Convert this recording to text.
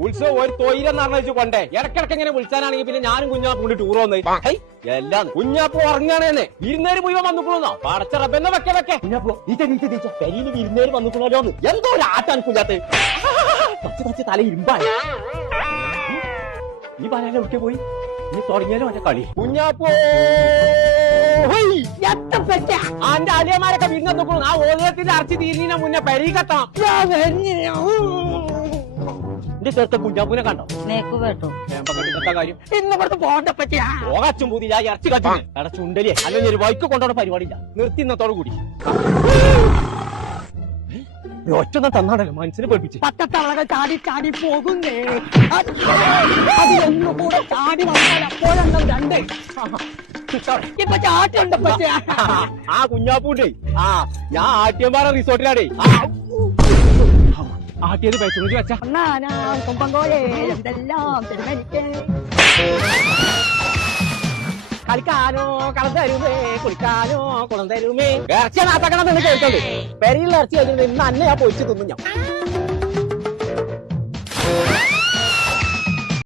ഉത്സവം ഒരു തൊയിലെന്ന് പറഞ്ഞു കൊണ്ടേ. ഇടക്കിടക്ക് ഇങ്ങനെ വിളിച്ചാനാണെങ്കിൽ പിന്നെ ഞാനും കുഞ്ഞാപ്പ് കൊണ്ട് ടൂർ വന്ന്. എല്ലാം കുഞ്ഞാപ്പ് ഉറങ്ങാണേന്ന്. വിരുന്നേര് മുഴുവൻ വന്നുക്കണോന്നോ? പടച്ച റബ്ബെന്നെ വെക്കെ വെക്കെ. കുഞ്ഞാപ്പു നീച്ച നീച്ച നീച്ച. പെരിയിൽ വിരുന്നേര് വന്നുക്കുള്ളോന്ന് എന്തോ ഒരു ആട്ടാണ് കുഞ്ഞാത്ത്. പച്ച പച്ച തല ഇരുമ്പാണ്. ഈ പറയാൻ എവിടെ പോയി? നീ തുടങ്ങിയാലോ മറ്റേ കളി. കുഞ്ഞാപ്പോ. അന്റെ അലിയന്മാരൊക്കെ വിരുന്ന് നോക്കണം ആ ഓരോ അറച്ചി തീരുന്നതിന് മുന്നേ പെരി എന്റെ ചേർത്ത കുഞ്ഞാപ്പൂനെ കണ്ടോ? നേക്ക് കേട്ടോ. ഏമ്പ കണ്ടിട്ട് കാര്യം. ഇന്ന് ഇവിടുത്തെ പോണ്ട പറ്റിയാ പോകാച്ചും പൂതി ഞാൻ ഇറച്ചി കത്തി എടാ ചുണ്ടലിയെ അല്ലെങ്കിൽ ഒരു വൈക്ക് പരിപാടിയില്ല. നിർത്തി ഇന്നത്തോടു കൂടി. ഒറ്റൊന്നും തന്നാണല്ലോ മനസ്സിന് പഠിപ്പിച്ച്. പത്തത്തളകൾ ചാടി ചാടി പോകുന്നേ. അത് അത് എന്നുകൂടെ ചാടി വന്നാൽ അപ്പോഴെണ്ണം രണ്ട്? ഇപ്പൊ ചാട്ടുണ്ട് പറ്റിയാ ആ കുഞ്ഞാപ്പൂണ്ടേ ആ ഞാൻ ആട്ടിയമ്പാറ റിസോർട്ടിലാടേ. ആട്ടിയത് പൈസ വെച്ച കളിക്കാനോ കളം തരുമേ കുളിക്കാനോ കുളം തരുമേ. ഇറച്ചി നാത്തക്കണം എന്ന് കേൾക്കണ്ടേ പെരിയുള്ള ഇറച്ചി കഴിഞ്ഞിട്ട് ഇന്ന് അന്നെ ഞാൻ പൊരിച്ച് തിന്നു ഞാൻ.